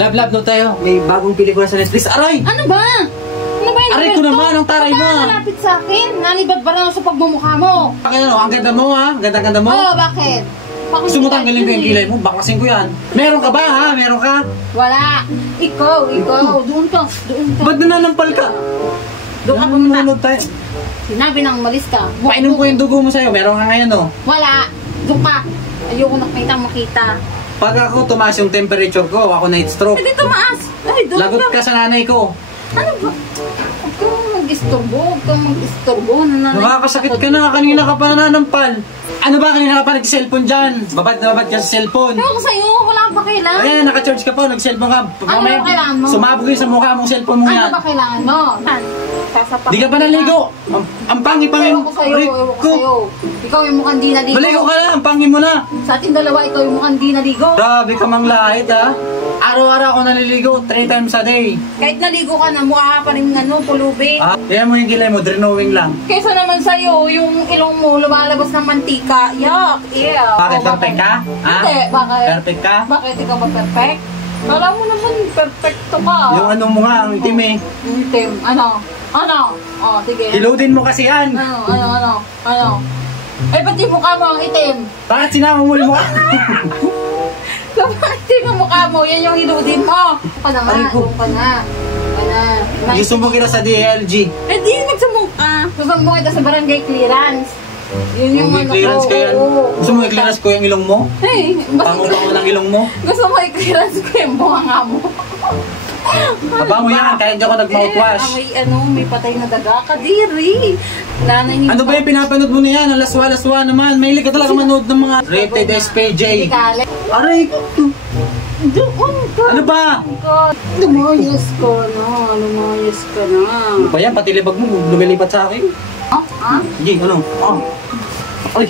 Love no tayo. May bagong pelikula sa Netflix. Aray! Ano ba? Ano ba yun? Aray ko naman, ang taray mo. Baka malapit sa akin. Nalibad ba lang sa pagmumukha mo? Bakit ano? Ang ganda mo ha? Ganda-ganda mo? Oo, bakit? Gusto mo tanggalin ko yung kilay mo? Baklasin ko yan. Meron ka ba ha? Meron ka? Wala. Ikaw. Doon ka. Ba't nananampal ka? Doon ka pumunta. Tayo. Sinabi nang umalis ka. Painom ko yung dugo mo sa'yo. Meron ka ngayon oh. Wala. Doon ka. Ayoko makita. Pag ako tumaas yung temperature ko, ako night stroke. Hindi tumaas. Ay, doon Lagot ka sa nanay ko. Ano ba? Huwag kang mag-istorbo. Nakakasakit ka na. Kanina ka pa nananampal. Ano ba? Kanina ka pa nag-cellphone dyan. Babad ka sa cellphone. Ewan ko sa'yo. Wala pa kailangan. Ayan, naka-charge ka pa. Nag-cellphone ka. Ano ba kailangan mo? Sumabog yun sa mukha mong cellphone mo yan. Ano ba kailangan mo? Di ka pa naligo. Ang pangi-pangi. Ewan ko sa'yo. Ikaw yung mukhang di naligo. Maligo ka na. Ang pangi mo na. Sa ating dalawa, ikaw yung mukhang di naligo. Grabe ka mang lahit ha. Araw-araw ako naliligo. 3 times a day. Kahit naligo ka na, mukha ka pa rin pulubi. Kaya mo yung kilay mo. Drenowing lang. Kaysa naman sa'yo, yung ilong mo lumalabas ng mantika. Yuck! Ew! Bakit perfect ka? Ha? Hindi. Bakit? Perfect ka? Bakit ikaw ba perfect? Kala mo naman perfecto ka. Yung ano mo nga, ang itim eh. Itim. Ano? Oh, sige. Hiludin mo kasi yan. Ano? Eh, ba't yung mukha mo ang itim? Bakit sinama mo yung mukha? Bakit yung mukha mo? Yan yung hiludin mo. Doon ka na. Gusto mo kita sa DLG. Eh, di magsumbong ka. Susumbong kita sa barangay clearance. Yun yung May clearance ka yan. Gusto mo i-clearance ko yung ilong mo? Eh, Pango-pango ng ilong mo? Gusto mo i-clearance ko yung bunganga mo? Aba mo yan, kaya hindi ako nag-mouthwash. May patay na daga. Kadiri. Ano ba yung pinapanood mo na yan? Ang laswa-laswa naman. Mahilig ka talaga manood ng mga rated SPJ. Aray! Ano ba? Lumayas ka na. Ano ba yan? Pati libag mo, lumilipat sa akin. Ha? Hindi, ano? Ay!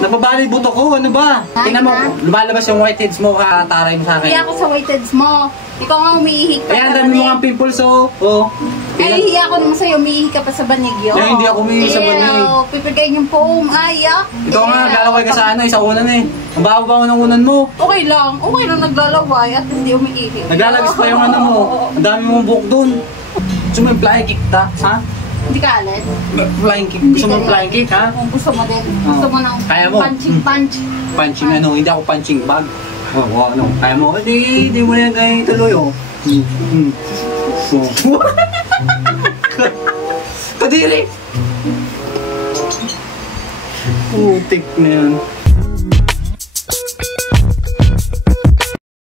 Nababali buto ko, ano ba? Tingnan mo, lumalabas yung whiteheads mo, taray mo sa akin. Hiya ako sa whiteheads mo. Ikaw nga umiihik ka. Kaya ang dami mo nga pimples, oh. Ay, hiya ako naman sa'yo, umiihik ka pa sa banigyo. Ay, hindi ako umiihik sa banig. Pipigayin yung foam, ayak. Ikaw nga, naglalaway ka sa sa unan eh. Ang baho-baho ng unan mo. Okay lang naglalaway at hindi umiihik. Naglalagis pa yung ano mo. Ang dami mong buhok dun. Gusto mo yung flying kick, ha? Hindi ka alis? Flying kick. Gusto mo yung flying kick, ha? Kung gusto mo din. Gusto mo ng punching punch. Punching ano, hindi ako punching bag. Ano, kaya mo, hindi mo yan kayo tuloy, oh. Kadiri! Putik na yan.